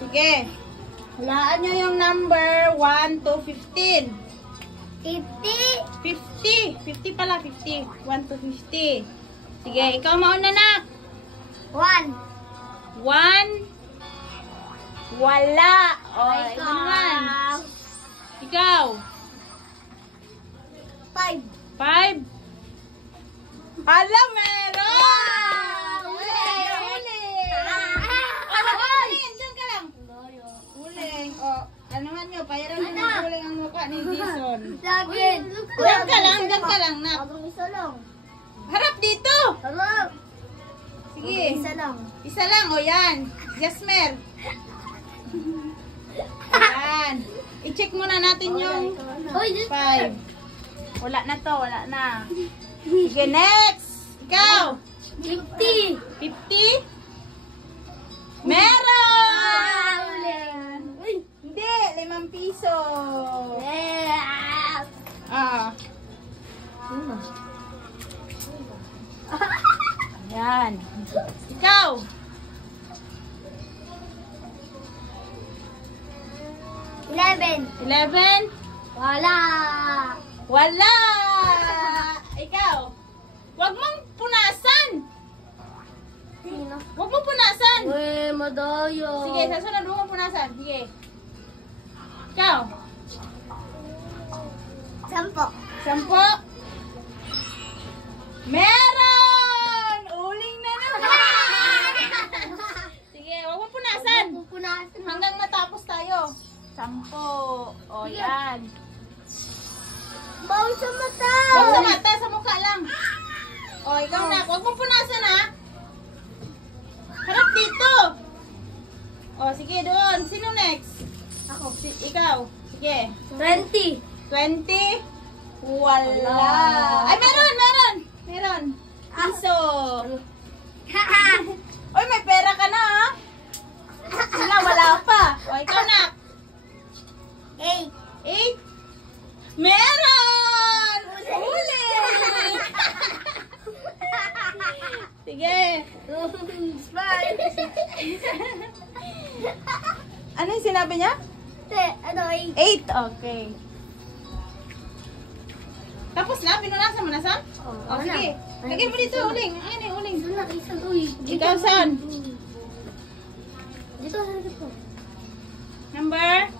Sige. Hulaan nyo yung number 1 to 15. 50. 50. 50 pala, 50. 1 to 50. Sige, ikaw mauna na. 1. 1. Wala. O, ikaw naman. Ikaw. 5. 5. Hala, meron! Uling! Diyan ka lang. Uling. O, ano nga nyo, payaran nyo ng uling ang mukha ni Jason. Diyan ka lang, nak. Isa lang. Harap dito. Harap. Sige. Isa lang. Isa lang, o yan. Jasmer. Ayan. I-check muna natin yung 5. Wala na to, wala na. Sige, next. Ikaw. 50. 50? Meron! Hindi, 5 piso. Ah. Ayan. Ikaw. 11. 11? Wala. Wala! Ikaw. Huwag mong punasan. Huwag mong punasan. Uy, madayo. Sige, sa sunod huwag mong punasan. Sige. Ikaw. 10. 10? Meron! Uling na naman! Sige, huwag mong punasan. Pupunasan. Hanggang matapos tayo. 10. O, yan. Bawal sa mata. Huwag sa mata, sa mukha lang. O, ikaw na. Huwag mong punasan, ha? Harap dito. O, sige, doon. Sino next? Ako. Ikaw. Sige. 20. 20? Wala. Ay, meron, meron. Meron. Piso. Uy, may pera ka na, ha? Wala pa. O, ikaw na. 8. 8? Meron! Uli! Sige. Ano yung sinabi niya? 8. 8. Okay. Tapos na? Pinunasan mo na, Sam? O, sige. Lagay mo dito, uling. Ayun yung uling. Ikaw, Sam? Dito. Number?